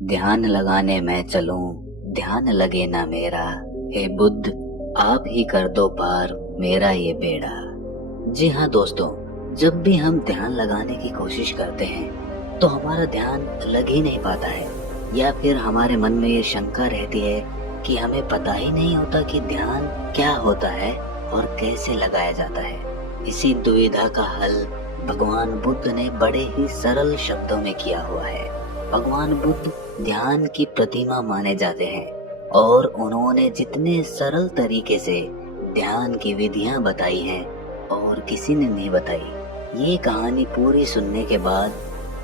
ध्यान लगाने मैं चलूं, ध्यान लगे ना मेरा। हे बुद्ध, आप ही कर दो पार मेरा ये बेड़ा। जी हाँ दोस्तों, जब भी हम ध्यान लगाने की कोशिश करते हैं तो हमारा ध्यान लग ही नहीं पाता है, या फिर हमारे मन में ये शंका रहती है कि हमें पता ही नहीं होता कि ध्यान क्या होता है और कैसे लगाया जाता है। इसी दुविधा का हल भगवान बुद्ध ने बड़े ही सरल शब्दों में किया हुआ है। भगवान बुद्ध ध्यान की प्रतिमा माने जाते हैं और उन्होंने जितने सरल तरीके से ध्यान की विधियां बताई हैं और किसी ने नहीं बताई। ये कहानी पूरी सुनने के बाद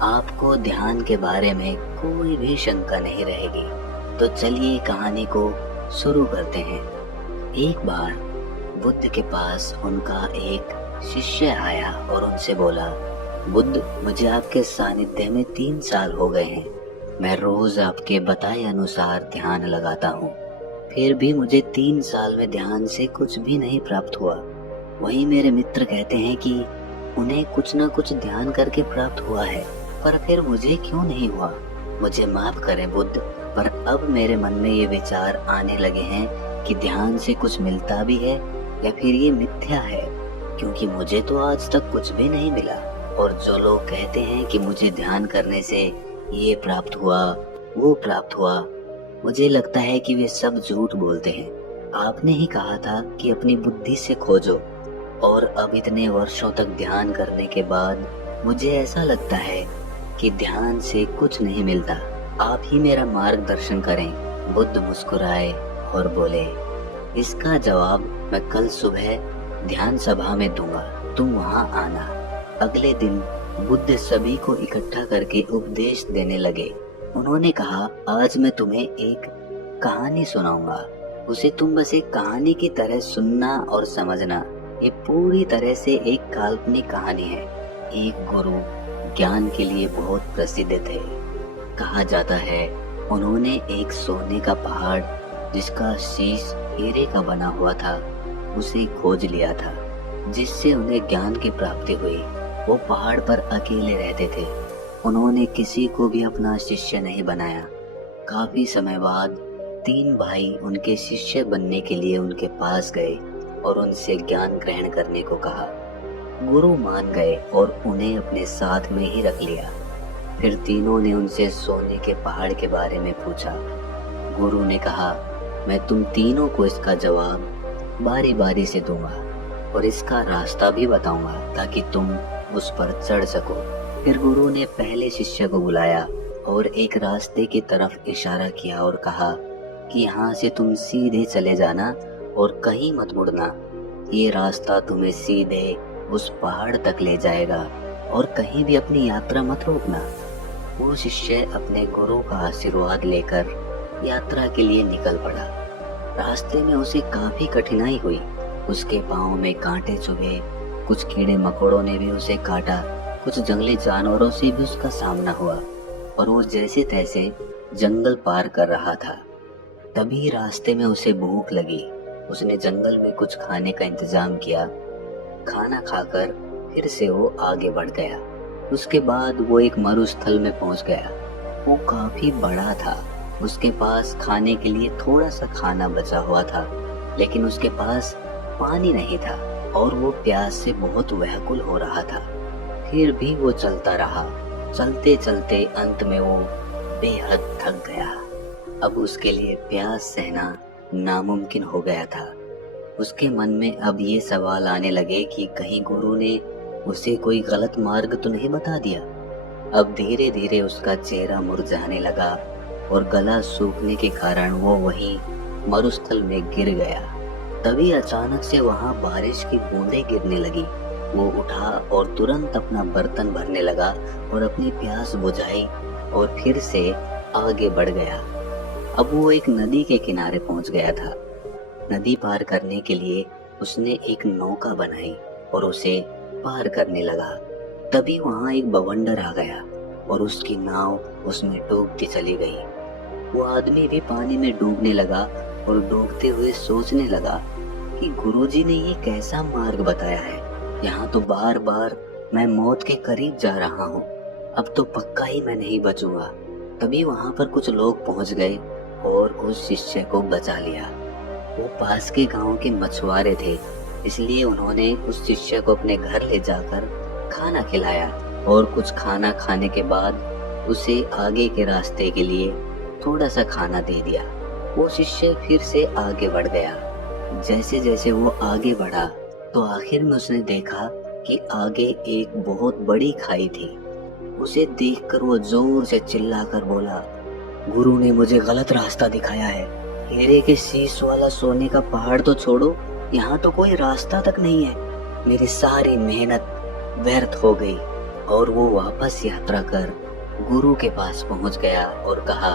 आपको ध्यान के बारे में कोई भी शंका नहीं रहेगी। तो चलिए कहानी को शुरू करते हैं। एक बार बुद्ध के पास उनका एक शिष्य आया और उनसे बोला, बुद्ध, मुझे आपके सानिध्य में 3 साल हो गए हैं। मैं रोज आपके बताए अनुसार ध्यान लगाता हूँ, फिर भी मुझे 3 साल में ध्यान से कुछ भी नहीं प्राप्त हुआ। वही मेरे मित्र कहते हैं कि उन्हें कुछ न कुछ ध्यान करके प्राप्त हुआ है, पर फिर मुझे क्यों नहीं हुआ। मुझे माफ करें बुद्ध, पर अब मेरे मन में ये विचार आने लगे हैं कि ध्यान से कुछ मिलता भी है या फिर ये मिथ्या है, क्योंकि मुझे तो आज तक कुछ भी नहीं मिला। और जो लोग कहते हैं कि मुझे ध्यान करने से ये प्राप्त हुआ, वो प्राप्त हुआ, मुझे लगता है कि वे सब झूठ बोलते हैं। आपने ही कहा था कि अपनी बुद्धि से खोजो, और अब इतने वर्षों तक ध्यान करने के बाद मुझे ऐसा लगता है कि ध्यान से कुछ नहीं मिलता। आप ही मेरा मार्गदर्शन करें। बुद्ध मुस्कुराए और बोले, इसका जवाब मैं कल सुबह ध्यान सभा में दूंगा, तुम वहां आना। अगले दिन बुद्ध सभी को इकट्ठा करके उपदेश देने लगे। उन्होंने कहा, आज मैं तुम्हें एक कहानी सुनाऊंगा। उसे तुम बस एक कहानी की तरह सुनना और समझना। ये पूरी तरह से एक काल्पनिक कहानी है। एक गुरु ज्ञान के लिए बहुत प्रसिद्ध थे। कहा जाता है उन्होंने एक सोने का पहाड़ जिसका शीश हीरे का बना हुआ था, उसे खोज लिया था, जिससे उन्हें ज्ञान की प्राप्ति हुई। वो पहाड़ पर अकेले रहते थे। उन्होंने किसी को भी अपना शिष्य नहीं बनाया। काफी समय बाद 3 भाई उनके शिष्य बनने के लिए उनके पास गए और उनसे ज्ञान ग्रहण करने को कहा। गुरु मान गए और उन्हें अपने साथ में ही रख लिया। फिर तीनों ने उनसे सोने के पहाड़ के बारे में पूछा। गुरु ने कहा, मैं तुम तीनों को इसका जवाब बारी बारी से दूंगा और इसका रास्ता भी बताऊंगा ताकि तुम उस पर चढ़ सको। फिर गुरु ने पहले शिष्य को बुलाया और एक रास्ते की तरफ इशारा किया और कहा कि यहाँ से तुम सीधे चले जाना और कहीं मत मुड़ना। ये रास्ता तुम्हें सीधे उस पहाड़ तक ले जाएगा और कहीं भी अपनी यात्रा मत रोकना। वो शिष्य अपने गुरु का आशीर्वाद लेकर यात्रा के लिए निकल पड़ा। रास्ते में उसे काफी कठिनाई हुई। उसके पाँव में कांटे चुभे, कुछ कीड़े मकोड़ों ने भी उसे काटा, कुछ जंगली जानवरों से भी उसका सामना हुआ और वो जैसे तैसे जंगल पार कर रहा था। तभी रास्ते में उसे भूख लगी। उसने जंगल में कुछ खाने का इंतजाम किया। खाना खाकर फिर से वो आगे बढ़ गया। उसके बाद वो एक मरुस्थल में पहुंच गया। वो काफी बड़ा था। उसके पास खाने के लिए थोड़ा सा खाना बचा हुआ था, लेकिन उसके पास पानी नहीं था और वो प्यास से बहुत व्याकुल हो रहा था। फिर भी वो चलता रहा। चलते चलते अंत में वो बेहद थक गया। अब उसके लिए प्यास सहना नामुमकिन हो गया था। उसके मन में अब ये सवाल आने लगे कि कहीं गुरु ने उसे कोई गलत मार्ग तो नहीं बता दिया। अब धीरे धीरे उसका चेहरा मुरझाने लगा और गला सूखने के कारण वो वहीं मरुस्थल में गिर गया। तभी अचानक से वहां बारिश की बूंदें गिरने लगी। वो उठा और तुरंत अपना बर्तन भरने लगा और अपनी प्यास बुझाई और फिर से आगे बढ़ गया। अब वो एक नदी के किनारे पहुंच गया था। नदी पार करने के लिए उसने एक नौका बनाई और उसे पार करने लगा। तभी वहां एक बवंडर आ गया और उसकी नाव उसमें डूबती चली गई। वो आदमी भी पानी में डूबने लगा और डूबते हुए सोचने लगा कि गुरुजी ने ये कैसा मार्ग बताया है। यहाँ तो बार बार मैं मौत के करीब जा रहा हूँ। अब तो पक्का ही मैं नहीं बचूंगा। तभी वहां पर कुछ लोग पहुंच गए और उस शिष्य को बचा लिया। वो पास के गांव के मछुआरे थे, इसलिए उन्होंने उस शिष्य को अपने घर ले जाकर खाना खिलाया और कुछ खाना खाने के बाद उसे आगे के रास्ते के लिए थोड़ा सा खाना दे दिया। वो शिष्य फिर से आगे बढ़ गया। जैसे जैसे वो आगे बढ़ा तो आखिर में उसने देखा कि आगे एक बहुत बड़ी खाई थी। उसे देखकर वो जोर से चिल्लाकर बोला, गुरु ने मुझे गलत रास्ता दिखाया है। हीरे के शीश वाला सोने का पहाड़ तो छोड़ो, यहाँ तो कोई रास्ता तक नहीं है। मेरी सारी मेहनत व्यर्थ हो गई। और वो वापस यात्रा कर गुरु के पास पहुंच गया और कहा,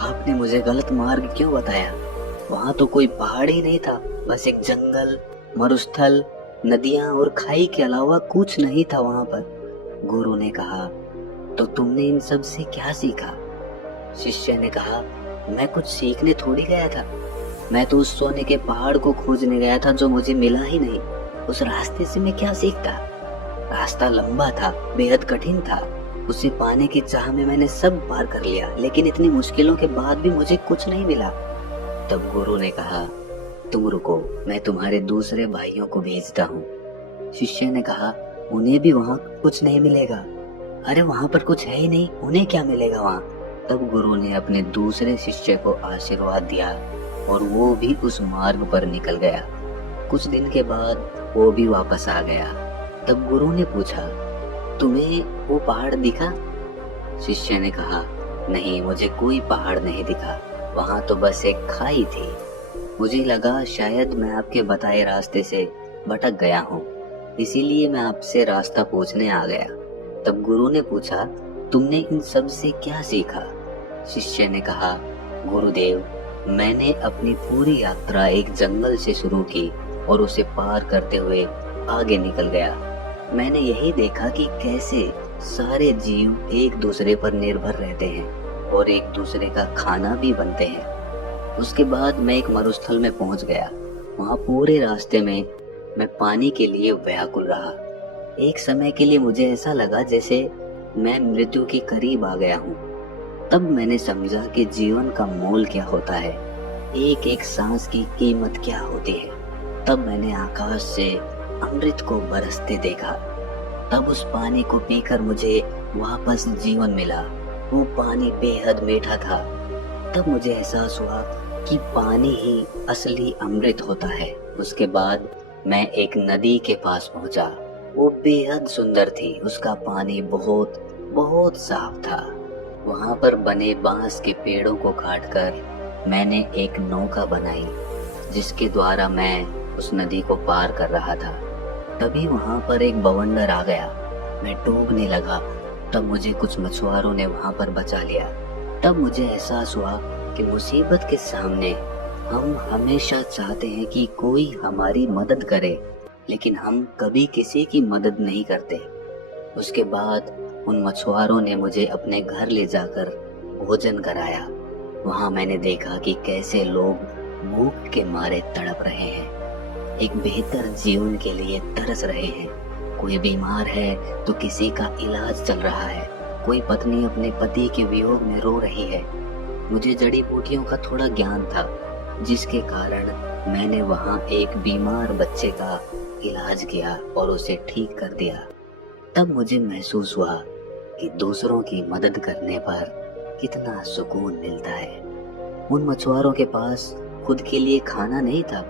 आपने मुझे गलत मार्ग क्यों बताया? वहाँ तो कोई पहाड़ ही नहीं था, बस एक जंगल, मरुस्थल, नदियां और खाई के अलावा कुछ नहीं था वहाँ पर। गुरु ने कहा, तो तुमने इन सब से क्या सीखा? शिष्य ने कहा, मैं कुछ सीखने थोड़ी गया था, मैं तो उस सोने के पहाड़ को खोजने गया था जो मुझे मिला ही नहीं। उस रास्ते से मैं क्या सीखता? रास्ता लंबा था, बेहद कठिन था। उसे पाने की चाह में मैंने सब पार कर लिया, लेकिन इतनी मुश्किलों के बाद भी मुझे कुछ नहीं मिला। तब गुरु ने कहा, तुम रुको, मैं तुम्हारे दूसरे भाइयों को भेजता हूँ। शिष्य ने कहा, उन्हें भी वहाँ कुछ नहीं मिलेगा। अरे वहाँ पर कुछ है ही नहीं, उन्हें क्या मिलेगा वहाँ? तब गुरु ने अपने दूसरे शिष्य को आशीर्वाद दिया और वो भी उस मार्ग पर निकल गया। कुछ दिन के बाद वो भी वापस आ गया। तब गुरु ने पूछा, तुम्हें वो पहाड़ दिखा? शिष्य ने कहा, नहीं, मुझे कोई पहाड़ नहीं दिखा, वहाँ तो बस एक खाई थी। मुझे लगा शायद मैं आपके बताए रास्ते से भटक गया हूँ, इसीलिए मैं आपसे रास्ता पूछने आ गया। तब गुरु ने पूछा, तुमने इन सब से क्या सीखा? शिष्य ने कहा, गुरुदेव, मैंने अपनी पूरी यात्रा एक जंगल से शुरू की और उसे पार करते हुए आगे निकल गया। मैंने यही देखा कि कैसे सारे जीव एक दूसरे पर निर्भर रहते हैं और एक दूसरे का खाना भी बनते हैं। उसके बाद मैं एक मरुस्थल में पहुंच गया। वहां पूरे रास्ते में मैं पानी के लिए व्याकुल रहा। एक समय के लिए मुझे ऐसा लगा जैसे मैं मृत्यु के करीब आ गया हूँ। तब मैंने समझा कि जीवन का मोल क्या होता है, एक एक सांस की कीमत क्या होती है। तब मैंने आकाश से अमृत को बरसते देखा। तब उस पानी को पीकर मुझे वापस जीवन मिला। वो पानी बेहद मीठा था। तब मुझे एहसास हुआ कि पानी ही असली अमृत होता है। उसके बाद मैं एक नदी के पास पहुंचा। वो बेहद सुंदर थी। उसका पानी बहुत बहुत साफ था। वहां पर बने बांस के पेड़ों को काटकर मैंने एक नौका बनाई, जिसके द्वारा मैं उस नदी को पार कर रहा था। तभी वहां पर एक बवंडर आ गया। मैं डूबने लगा। तब मुझे कुछ मछुआरों ने वहां पर बचा लिया। तब मुझे एहसास हुआ कि मुसीबत के सामने हम हमेशा चाहते हैं कि कोई हमारी मदद करे, लेकिन हम कभी किसी की मदद नहीं करते। उसके बाद उन मछुआरों ने मुझे अपने घर ले जाकर भोजन कराया। वहां मैंने देखा कि कैसे लोग भूख के मारे तड़प रहे हैं, एक बेहतर जीवन के लिए तरस रहे हैं। कोई बीमार है तो किसी का इलाज चल रहा है। कोई पत्नी अपने पति के वियोग में रो रही है। मुझे जड़ी बूटियों का थोड़ा ज्ञान था, जिसके कारण मैंने वहां एक बीमार बच्चे का इलाज किया और उसे ठीक कर दिया। तब मुझे महसूस हुआ कि दूसरों की मदद करने पर कितना सुकून मिलता है। उन मछुआरों के पास खुद के लिए खाना नहीं था,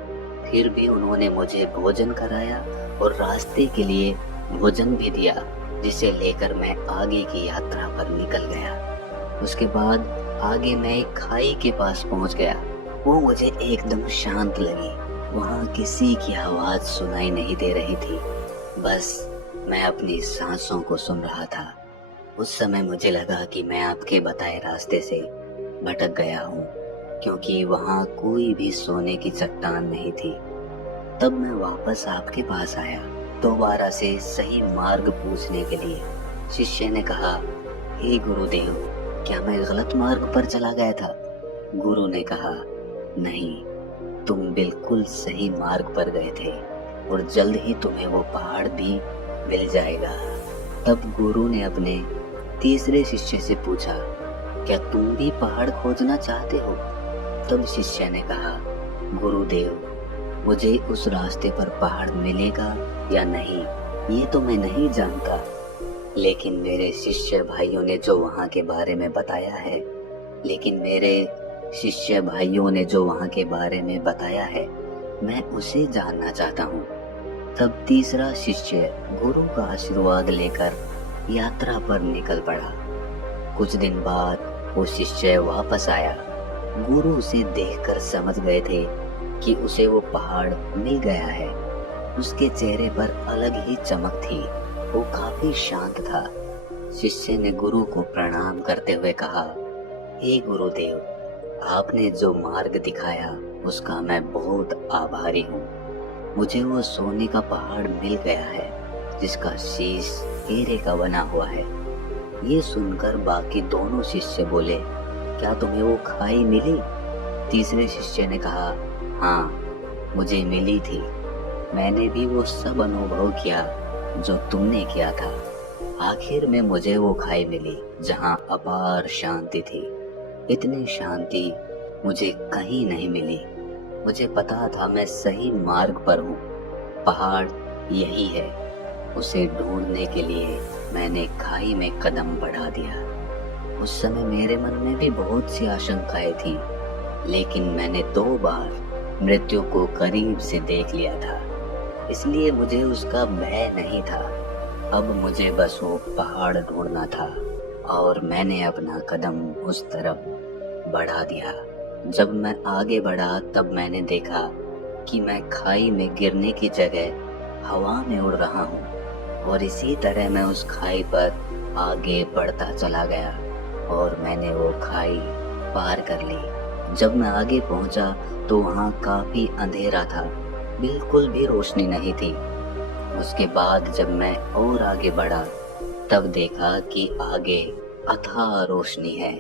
फिर भी उन्होंने मुझे भोजन कराया और रास्ते के लिए भोजन भी दिया, जिसे लेकर मैं आगे की यात्रा पर निकल गया। उसके बाद आगे मैं एक खाई के पास पहुंच गया। वो मुझे एकदम शांत लगी। वहां किसी की आवाज सुनाई नहीं दे रही थी, बस मैं अपनी सांसों को सुन रहा था। उस समय मुझे लगा कि मैं आपके बताए रास्ते से भटक गया हूँ, क्योंकि वहां कोई भी सोने की चट्टान नहीं थी। तब मैं वापस आपके पास आया, दोबारा से सही मार्ग पूछने के लिए। शिष्य ने कहा, हे गुरुदेव, क्या मैं गलत मार्ग पर चला गया था? गुरु ने कहा, नहीं, तुम बिल्कुल सही मार्ग पर गए थे और जल्द ही तुम्हें वो पहाड़ भी मिल जाएगा। तब गुरु ने अपने तीसरे शिष्य से पूछा, क्या तुम भी पहाड़ खोजना चाहते हो? तब शिष्य ने कहा, गुरुदेव, मुझे उस रास्ते पर पहाड़ मिलेगा या नहीं ये तो मैं नहीं जानता, लेकिन मेरे शिष्य भाइयों ने जो वहाँ के बारे में बताया है मैं उसे जानना चाहता हूँ। तब तीसरा शिष्य गुरु का आशीर्वाद लेकर यात्रा पर निकल पड़ा। कुछ दिन बाद वो शिष्य वापस आया। गुरु उसे देखकर समझ गए थे कि उसे वो पहाड़ मिल गया है। उसके चेहरे पर अलग ही चमक थी, वो काफी शांत था। शिष्य ने गुरु को प्रणाम करते हुए कहा, हे गुरुदेव, आपने जो मार्ग दिखाया उसका मैं बहुत आभारी हूँ। मुझे वो सोने का पहाड़ मिल गया है जिसका शीश हीरे का बना हुआ है। ये सुनकर बाकी दोनों शिष्य बोले, क्या तुम्हें वो खाई मिली? तीसरे शिष्य ने कहा, हाँ, मुझे मिली थी। मैंने भी वो सब अनुभव किया जो तुमने किया था। आखिर में मुझे वो खाई मिली जहाँ अपार शांति थी। इतनी शांति मुझे कहीं नहीं मिली। मुझे पता था मैं सही मार्ग पर हूँ। पहाड़ यही है। उसे ढूंढने के लिए मैंने खाई में कदम बढ़ा दिया। उस समय मेरे मन में भी बहुत सी आशंकाएं थी, लेकिन मैंने 2 बार मृत्यु को करीब से देख लिया था, इसलिए मुझे उसका भय नहीं था। अब मुझे बस वो पहाड़ ढूंढना था और मैंने अपना कदम उस तरफ बढ़ा दिया। जब मैं आगे बढ़ा तब मैंने देखा कि मैं खाई में गिरने की जगह हवा में उड़ रहा हूँ और इसी तरह मैं उस खाई पर आगे बढ़ता चला गया और मैंने वो खाई पार कर ली। जब मैं आगे पहुंचा तो वहाँ काफी अंधेरा था, बिल्कुल भी रोशनी नहीं थी। उसके बाद जब मैं और आगे बढ़ा तब देखा कि आगे अथाह रोशनी है।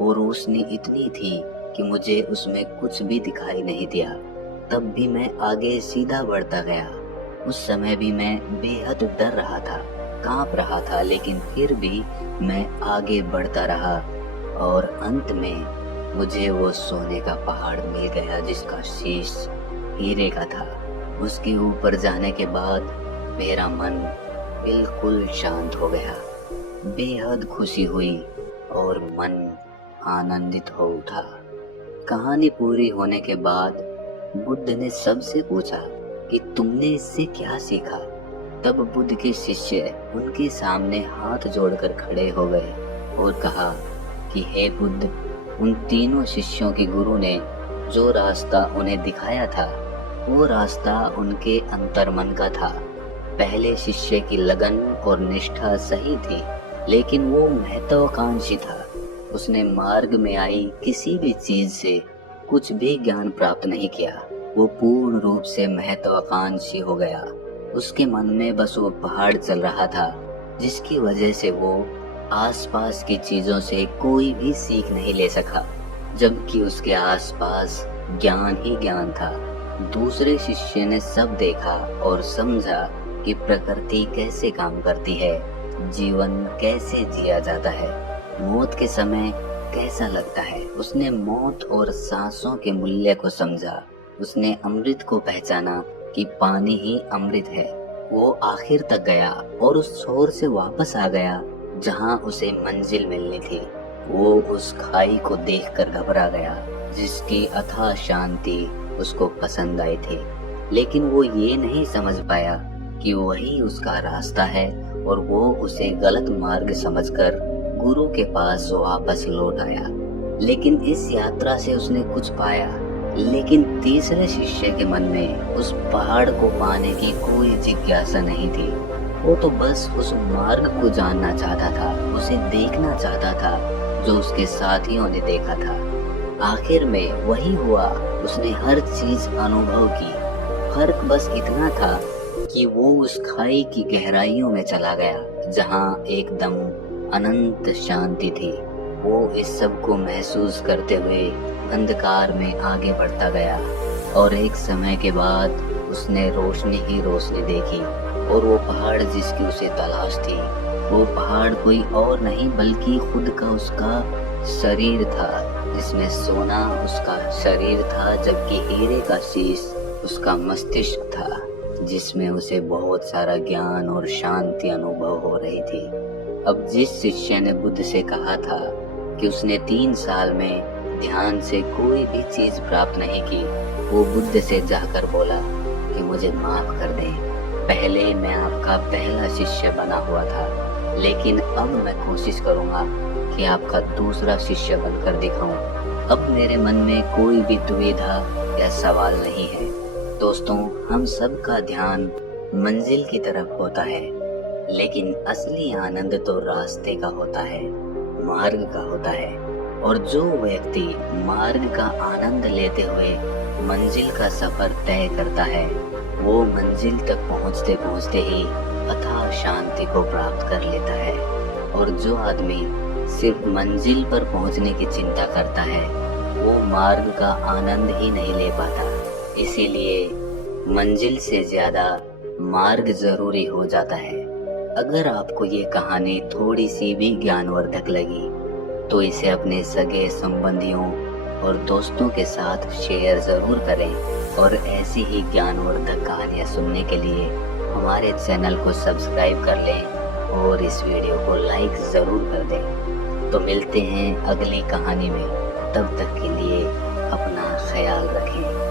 वो रोशनी इतनी थी कि मुझे उसमें कुछ भी दिखाई नहीं दिया। तब भी मैं आगे सीधा बढ़ता गया। उस समय भी मैं बेहद डर रहा था, कांप रहा था, लेकिन फिर भी मैं आगे बढ़ता रहा और अंत में मुझे वो सोने का पहाड़ मिल गया जिसका शीश हीरे का था। उसके ऊपर जाने के बाद मेरा मन बिल्कुल शांत हो गया। बेहद खुशी हुई और मन आनंदित हो उठा। कहानी पूरी होने के बाद बुद्ध ने सबसे पूछा कि तुमने इससे क्या सीखा? तब बुद्ध के शिष्य उनके सामने हाथ जोड़कर खड़े हो गए और कहा कि हे बुद्ध, उन तीनों शिष्यों के गुरु ने जो रास्ता उन्हें दिखाया था वो रास्ता उनके अंतर्मन का था। पहले शिष्य की लगन और निष्ठा सही थी, लेकिन वो महत्वाकांक्षी था। उसने मार्ग में आई किसी भी चीज से कुछ भी ज्ञान प्राप्त नहीं किया। वो पूर्ण रूप से महत्वाकांक्षी हो गया। उसके मन में बस वो पहाड़ चल रहा था, जिसकी वजह से वो आसपास की चीजों से कोई भी सीख नहीं ले सका, जबकि उसके आसपास ज्ञान ही ज्ञान था। दूसरे शिष्य ने सब देखा और समझा कि प्रकृति कैसे काम करती है, जीवन कैसे जिया जाता है, मौत के समय कैसा लगता है। उसने मौत और सांसों के मूल्य को समझा। उसने अमृत को पहचाना कि पानी ही अमृत है। वो आखिर तक गया और उस छोर से वापस आ गया जहां उसे मंजिल मिलनी थी। वो उस खाई को देखकर घबरा गया जिसकी अथाह शांति उसको पसंद आई थी, लेकिन वो ये नहीं समझ पाया कि वही उसका रास्ता है और वो उसे गलत मार्ग समझकर गुरु के पास वापस लौट आया। लेकिन इस यात्रा से उसने कुछ पाया, लेकिन तीसरे शिष्य के मन में उस पहाड़ को पाने की कोई जिज्ञासा नहीं थी। वो तो बस उस मार्ग को जानना चाहता था, उसे देखना चाहता था जो उसके साथियों ने देखा था। आखिर में वही हुआ, उसने हर चीज अनुभव की। फर्क बस इतना था कि वो उस खाई की गहराइयों में चला गया जहां एकदम अनंत शांति थी। वो इस सब को महसूस करते हुए अंधकार में आगे बढ़ता गया और एक समय के बाद उसने रोशनी ही रोशनी देखी और वो पहाड़ जिसकी उसे तलाश थी, वो पहाड़ कोई और नहीं बल्कि खुद का उसका शरीर था जिसमें सोना उसका शरीर था, जबकि हीरे का शीश उसका मस्तिष्क था, जिसमें उसे बहुत सारा ज्ञान और शांति अनुभव हो रही थी। अब जिस शिष्य ने बुद्ध से कहा था कि उसने 3 साल में ध्यान से कोई भी चीज प्राप्त नहीं की, वो बुद्ध से जाकर बोला कि मुझे माफ कर दें, पहले मैं आपका पहला शिष्य बना हुआ था, लेकिन अब मैं कोशिश करूंगा कि आपका दूसरा शिष्य बनकर दिखाऊं। अब मेरे मन में कोई भी दुविधा या सवाल नहीं है। दोस्तों, हम सबका ध्यान मंजिल की तरफ होता है, लेकिन असली आनंद तो रास्ते का होता है, मार्ग का होता है। और जो व्यक्ति मार्ग का आनंद लेते हुए मंजिल का सफर तय करता है, वो मंजिल तक पहुंचते पहुंचते ही अथाह शांति को प्राप्त कर लेता है। और जो आदमी सिर्फ मंजिल पर पहुंचने की चिंता करता है, वो मार्ग का आनंद ही नहीं ले पाता। इसीलिए मंजिल से ज्यादा मार्ग जरूरी हो जाता है। अगर आपको ये कहानी थोड़ी सी भी ज्ञानवर्धक लगी तो इसे अपने सगे संबंधियों और दोस्तों के साथ शेयर जरूर करें। और ऐसी ही ज्ञानवर्धक कहानियाँ सुनने के लिए हमारे चैनल को सब्सक्राइब कर लें और इस वीडियो को लाइक जरूर कर दें। तो मिलते हैं अगली कहानी में, तब तक के लिए अपना ख्याल रखें।